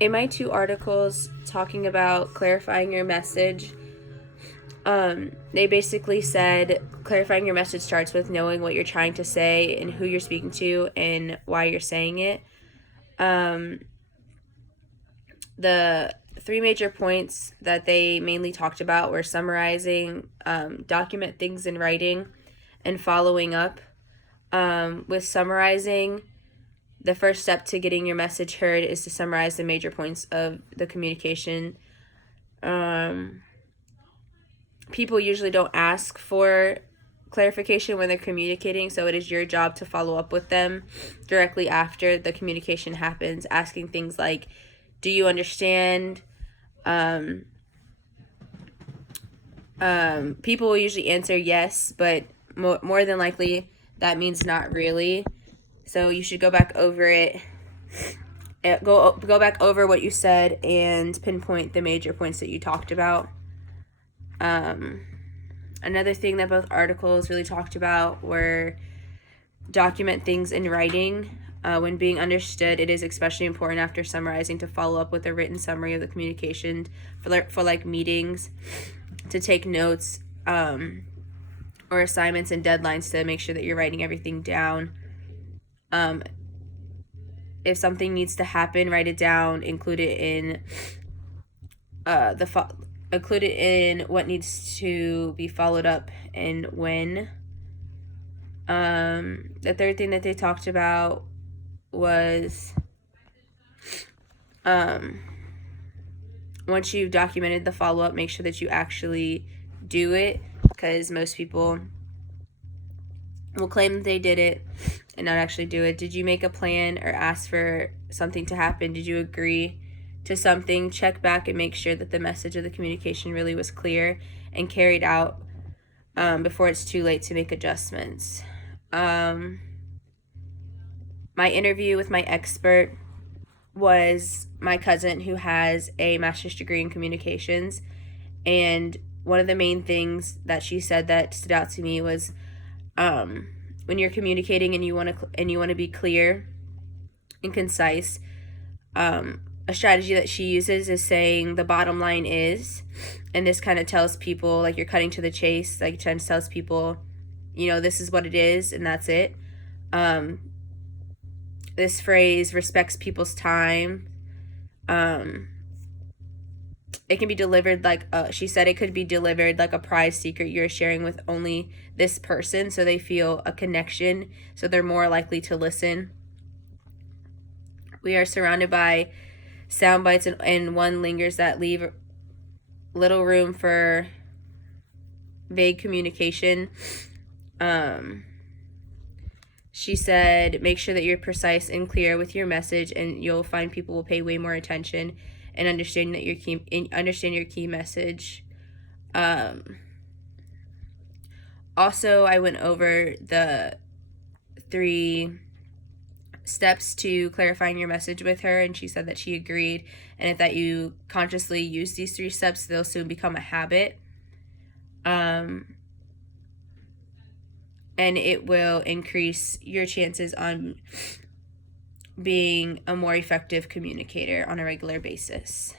in my two articles talking about clarifying your message, they basically said clarifying your message starts with knowing what you're trying to say and who you're speaking to and why you're saying it. The three major points that they mainly talked about were summarizing, document things in writing, and following up. With summarizing, the first step to getting your message heard is to summarize the major points of the communication. People usually don't ask for clarification when they're communicating, so it is your job to follow up with them directly after the communication happens, asking things like, do you understand? People will usually answer yes, but more than likely that means not really. So you should go back over it. Go back over what you said and pinpoint the major points that you talked about. Another thing that both articles really talked about were document things in writing. When being understood, it is especially important after summarizing to follow up with a written summary of the communication for like meetings, to take notes or assignments and deadlines to make sure that you're writing everything down. If something needs to happen, write it down, include it in what needs to be followed up and when. The third thing that they talked about was once you've documented the follow-up, make sure that you actually do it, because most people will claim that they did it and not actually do it. Did you make a plan or ask for something to happen? Did you agree to something? Check back and make sure that the message of the communication really was clear and carried out before it's too late to make adjustments. My interview with my expert was my cousin, who has a master's degree in communications, and one of the main things that she said that stood out to me was when you're communicating and you want to be clear and concise, a strategy that she uses is saying the bottom line is, and this kind of tells people, like, you're cutting to the chase, like trying to tells people, this is what it is and that's it. This phrase respects people's time. It can be delivered like she said it could be delivered like a prized secret you're sharing with only this person, so they feel a connection, so they're more likely to listen. We are surrounded by sound bites and one lingers that leave little room for vague communication. She said, make sure that you're precise and clear with your message, and you'll find people will pay way more attention and understand your key message. Also, I went over the 3 steps to clarifying your message with her, and she said that she agreed, and that you consciously use these 3 steps, they'll soon become a habit. And it will increase your chances on being a more effective communicator on a regular basis.